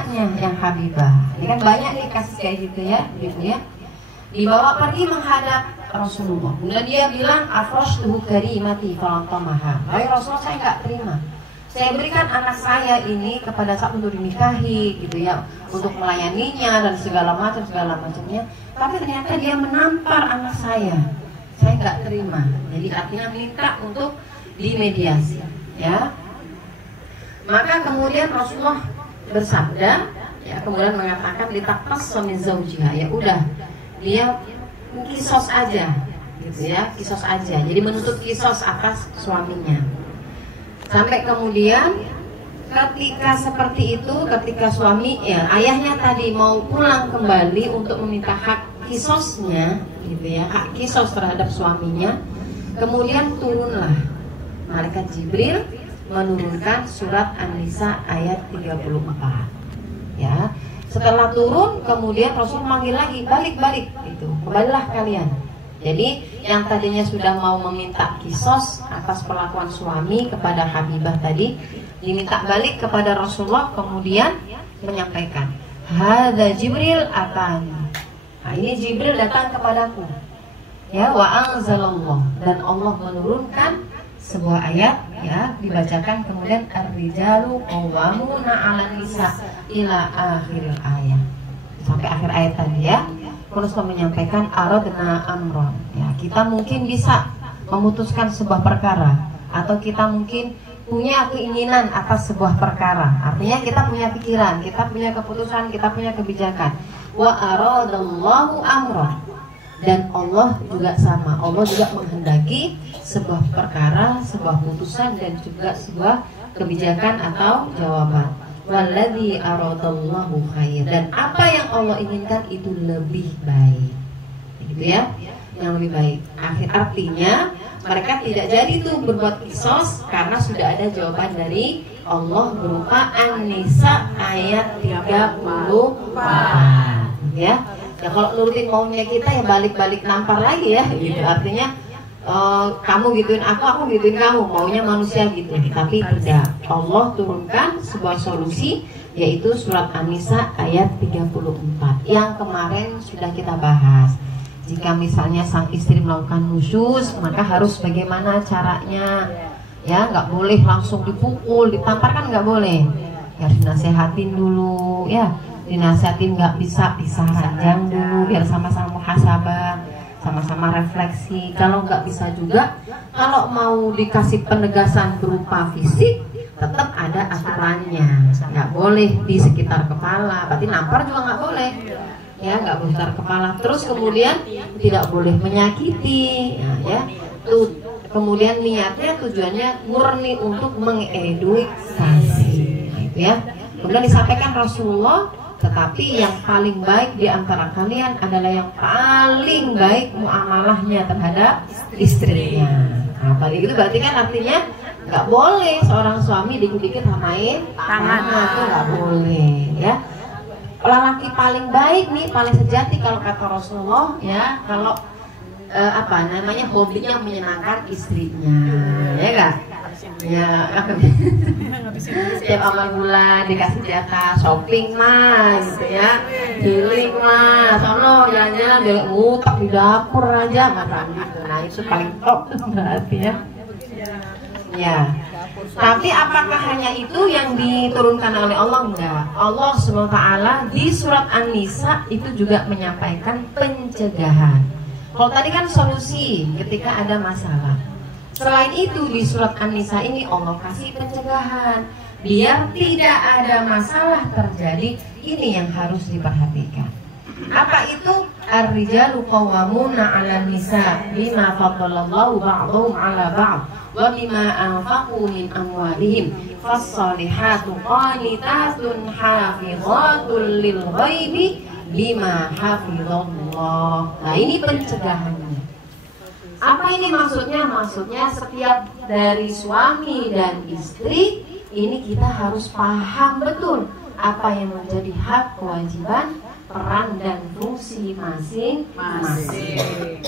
anaknya yang Habibah. Ini kan banyak nih kasus kayak gitu ya, gitu ya. Dibawa pergi menghadap Rasulullah. Kemudian dia bilang, afroshtuhu karimati falantamaha. Hai Rasulullah, saya nggak terima. Saya berikan anak saya ini kepada saat untuk dinikahi, gitu ya, untuk melayaninya dan segala macamnya. Tapi ternyata dia menampar anak saya nggak terima. Jadi artinya minta untuk dimediasi, ya. Maka kemudian Rasulullah bersabda, ya, kemudian mengatakan litaktas min zaujiha, ya udah, dia kisos aja, gitu ya, kisos aja. Jadi menuntut kisos atas suaminya. Sampai kemudian ketika seperti itu, ketika suami, ya, ayahnya tadi mau pulang kembali untuk meminta hak kisosnya, gitu ya, hak kisos terhadap suaminya, kemudian turunlah malaikat Jibril menurunkan surat An-Nisa ayat 34. Ya, setelah turun kemudian Rasul manggil lagi, balik itu, kembalilah kalian. Jadi yang tadinya sudah mau meminta kisos atas perlakuan suami kepada Habibah tadi, diminta balik kepada Rasulullah, kemudian menyampaikan, hadza Jibril atani. Nah, ini Jibril datang kepadaku. Ya, wa anzalallah, dan Allah menurunkan sebuah ayat, ya, dibacakan kemudian ar-rijalu qawwamuna 'alan nisa ila akhir ayat. Sampai akhir ayat tadi, ya. Terus menyampaikan aradna amron. Ya, kita mungkin bisa memutuskan sebuah perkara, atau kita mungkin punya keinginan atas sebuah perkara. Artinya kita punya pikiran, kita punya keputusan, kita punya kebijakan. Wa aradallahu amron. Dan Allah juga sama. Allah juga menghendaki sebuah perkara, sebuah putusan, dan juga sebuah kebijakan atau jawaban. Walladzi aradallahu khair. Dan apa yang Allah inginkan itu lebih baik. Gitu ya, yang lebih baik. Artinya mereka tidak jadi tuh berbuat kisos karena sudah ada jawaban dari Allah berupa An-Nisa ayat 34. Ya. Ya kalau nurutin maunya kita ya balik-balik nampar lagi ya. Gitu. Artinya kamu gituin aku gituin kamu, maunya manusia gitu. Tapi tidak, Allah turunkan sebuah solusi, yaitu surat An-Nisa ayat 34 yang kemarin sudah kita bahas. Jika misalnya sang istri melakukan nusyuz, maka harus bagaimana caranya, ya, nggak boleh langsung dipukul, ditampar, kan nggak boleh, ya, dinasehatin dulu, ya, dinasehatin, nggak bisa pisah ranjang dulu biar sama-sama muhasabah, sama-sama refleksi. Kalau nggak bisa juga, kalau mau dikasih penegasan berupa fisik, tetap ada aturannya. Nggak boleh di sekitar kepala, berarti nampar juga nggak boleh, ya, nggak boleh sekitar kepala. Terus kemudian tidak boleh menyakiti, ya. Tuh, kemudian niatnya, tujuannya murni untuk mengedukasi, gitu ya. Kemudian disampaikan Rasulullah, tetapi yang paling baik di antara kalian adalah yang paling baik muamalahnya terhadap istrinya. Nah, bagi itu berarti kan artinya nggak boleh seorang suami dikit-dikit samain tangan, itu nggak boleh, ya. Lelaki paling baik nih, paling sejati kalau kata Rasulullah, ya, kalau hobinya menyenangkan istrinya, ya kan? Ya, setiap awal bulan dikasih jatah shopping mah, gitu ya, healing mah, sono jalan-jalan dia ngutak di dapur aja, makan gitu. Nah itu paling top berarti ya. Ya. Tapi apakah hanya itu yang diturunkan oleh Allah? Enggak. Allah SWT di surat An-Nisa itu juga menyampaikan pencegahan. Kalau tadi kan solusi ketika ada masalah. Selain itu di surat An-Nisa ini Allah kasih pencegahan biar tidak ada masalah terjadi. Ini yang harus diperhatikan. Apa itu? Ar-rijalu qawwamuna 'alan nisa bima faddalallahu ba'dhum 'ala ba'd wa bima anfaqu min amwalihim fas-salihatu qanitatun hafizatun lil ghaibi bima hafizallah. Nah, ini pencegahannya. Apa ini maksudnya? Maksudnya setiap dari suami dan istri ini kita harus paham betul apa yang menjadi hak, kewajiban, peran dan fungsi masing-masing.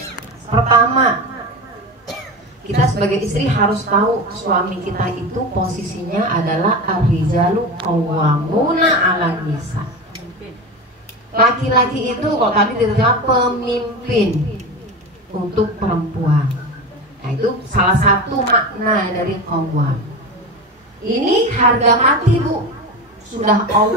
Pertama, kita sebagai istri harus tahu suami kita itu posisinya adalah ar-rijalu qawwamuna 'alan nisa. Laki-laki itu kalau tadi diterjemah pemimpin untuk perempuan. Nah itu salah satu makna dari qawwam. Ini harga mati Bu, sudah Allah